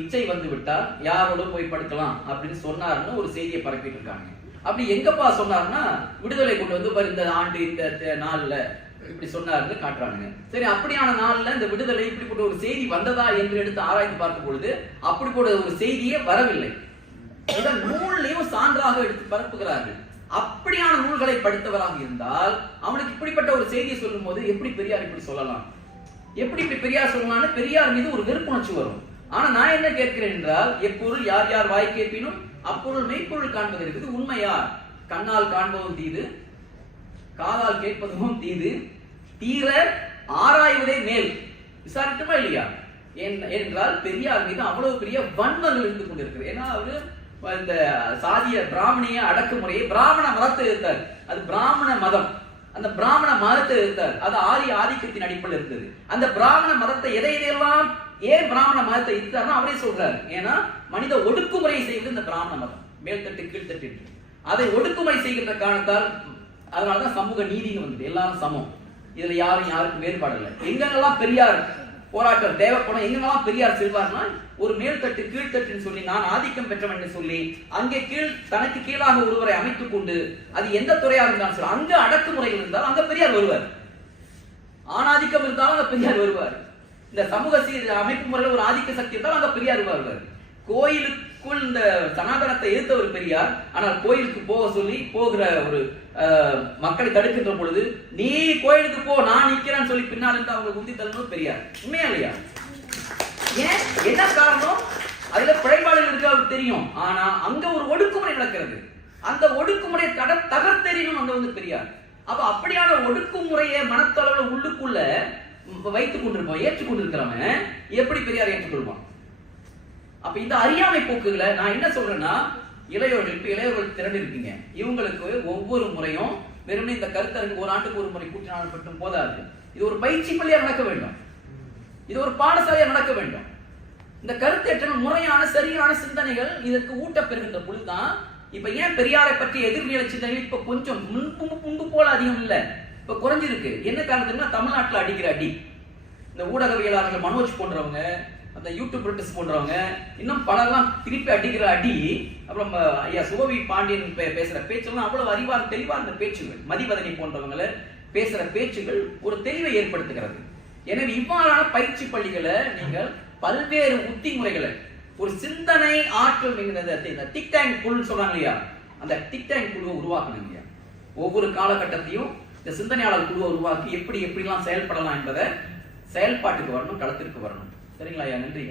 இச்சை வந்து விட்டால் யாரோட போய் படுக்கலாம் அப்படின்னு சொன்னாருன்னு ஒரு செய்தியை பரப்பிட்டு இருக்காங்க. அப்படி எங்கப்பா சொன்னாருன்னா விடுதலை கொண்டு வந்து இந்த ஆண்டு இந்த நாள்ல இப்படி சொன்னாருன்னு காட்டுறாங்க. சரி, அப்படியான நாள்ல இந்த விடுதலை இப்படிப்பட்ட ஒரு செய்தி வந்ததா என்று எடுத்து ஆராய்ந்து பார்க்கும் பொழுது அப்படிப்பட்ட ஒரு செய்தியே வரவில்லை. இதன் நூல்லையும் சான்றாக எடுத்து பரப்புகிறார்கள். அப்படியான நூல்களை படித்தவராக இருந்தால் அவனுக்கு இப்படிப்பட்ட ஒரு செய்தியை சொல்லும் போது எப்படி பெரியார் இப்படி சொல்லலாம், எப்படி இப்படி பெரியார் சொல்லலாம்னு பெரியார் மீது ஒரு வெறுப்புணர்ச்சி வரும். ஆனா நான் என்ன கேட்கிறேன் என்றால், எப்பொருள் யார் யார் வாய் கேட்பினும் அப்பொருள் மெய்ப்பொருள் காண்பது இருக்குது. உண்மையா? கண்ணால் காண்பதும் தீது, காதால் கேட்பதும் தீது, தீர ஆராய்வதே மேல். விசாரிட்டுமா இல்லையா? என்றால் பெரியார் மீது அவ்வளவு பெரிய வன்மங்கள் இருந்து கொண்டிருக்கிறது. ஏன்னா அவரு இந்த சாதிய பிராமணிய அடக்குமுறையை பிராமண மதத்தை எதிர்த்தார். அது பிராமண மதம். அந்த பிராமண மதத்தை எதிர்த்தார். அது ஆதிக்கத்தின் அடிப்படையில் இருந்தது. அந்த பிராமண மதத்தை எதையெல்லாம் ஏன் பிராமண மதத்தை எதிர்த்தார்னா அவரே சொல்றாரு. ஏன்னா மனித ஒடுக்குமுறையை செய்வது இந்த பிராமண மதம், மேல்தட்டு கீழ்த்தட்டு. அதை ஒடுக்குமுறை செய்கின்ற காரணத்தால் அதனாலதான் சமூக நீதினு வந்தது. எல்லாரும் சமம், இதுல யாருக்கும் வேறுபாடு இல்லை. எங்கெல்லாம் பெரியார் போராட்டம் தேவைப்படும், எங்கெல்லாம் பெரியார் செல்வார்னா ஒரு மேல்தட்டு கீழ்த்தட்டுன்னு சொல்லி நான் ஆதிக்கம் பெற்றவன் என்று சொல்லி அங்கே தனக்கு கீழாக ஒருவரை அமைத்துக் கொண்டு அது எந்த துறையாக இருந்தாலும் சரி அங்க அடக்குமுறைகள் இருந்தால் அங்க பெரியார் வருவார். ஆணாதிக்கம் இருந்தாலும் அங்க பெரியார் வருவார். இந்த சமூக அமைப்பு முறையில் ஒரு ஆதிக்க சக்தி இருந்தாலும் அங்க பெரியார் வருவார். கோயிலுக்குள் இந்த சனாதனத்தை எதிர்த்த ஒரு பெரியார், ஆனால் கோயிலுக்கு போக சொல்லி போகிற ஒரு மக்களை தடுக்கின்ற பொழுது நீ கோயிலுக்கு போ நான் நிக்கிறேன்னு சொல்லி பின்னால் இருந்து அவங்க குந்தி தள்ளும் பெரியார். உண்மையா இல்லையா? ஏன், என்ன காரணம்? அதுல பிழைப்பாடுகள் இருக்கு அவருக்கு தெரியும். ஆனா அங்க ஒரு ஒடுக்குமுறை நடக்கிறது. அந்த ஒடுக்குமுறையை தகர்த்தெறியும் அங்க வந்து பெரியார். அப்ப அப்படியான ஒடுக்குமுறையை மனத்தளவுல உள்ளுக்குள்ள வைத்துக் கொண்டிருப்போம், ஏற்றுக்கொண்டிருக்கிறவன் எப்படி பெரியார் ஏற்றுக்கொள்வான்? அப்ப இந்த அறியாமை போக்குகளை நான் என்ன சொல்றேன்னா, இளையோர்கள் திரண்டு இருக்கீங்க, இவங்களுக்கு ஒவ்வொரு முறையும் வெறும் இந்த கருத்தரங்கு ஒரு ஆண்டுக்கு ஒரு முறை கூட்டினால் மட்டும் போதாது. இது ஒரு பயிற்சி பள்ளியா நடக்க வேண்டும், இது ஒரு பாடசாலையா நடக்க வேண்டும். இந்த கருத்தேற்றங்கள் முறையான சரியான சிந்தனைகள் இதற்கு ஊட்டப்பெறுகின்ற பொழுதுதான். இப்ப ஏன் பெரியாரை பற்றி எதிர்நிலை சிந்தனைகள் இப்ப கொஞ்சம் முன்பு போல அதிகம் இல்ல, இப்ப குறைஞ்சிருக்கு. என்ன காரணத்துக்குன்னா தமிழ்நாட்டில் அடிக்கிற அடி, இந்த ஊடகவியலாளர்கள் மனோஜ் போன்றவங்க, அந்த யூடியூப் போன்றவங்க, இன்னும் பலர்லாம் திருப்பி அடிக்கிற அடி, அப்புறம் ஐயா சுகவி பாண்டியன் பேசுற பேச்செல்லாம் அவ்வளவு அறிவார் தெளிவார் இந்த பேச்சுகள், மதிவதனி போன்றவங்களை பேசுற பேச்சுகள் ஒரு தெளிவை ஏற்படுத்துகிறது. எனவே இவ்வாறான பயிற்சி பள்ளிகளை நீங்கள் பல்வேறு உத்தி முறைகளை, ஒரு சிந்தனை ஆற்றல் திக் டேங்க் குழு சொல்றாங்க இல்லையா, அந்த திக் டேங்க் குழுவை உருவாக்கணும் இல்லையா. ஒவ்வொரு காலகட்டத்தையும் இந்த சிந்தனையாளர் குழுவை உருவாக்கி எப்படிலாம் செயல்படலாம் என்பதை செயல்பாட்டுக்கு வரணும், களத்திற்கு வரணும். சரிங்களா ஐயா? நன்றி.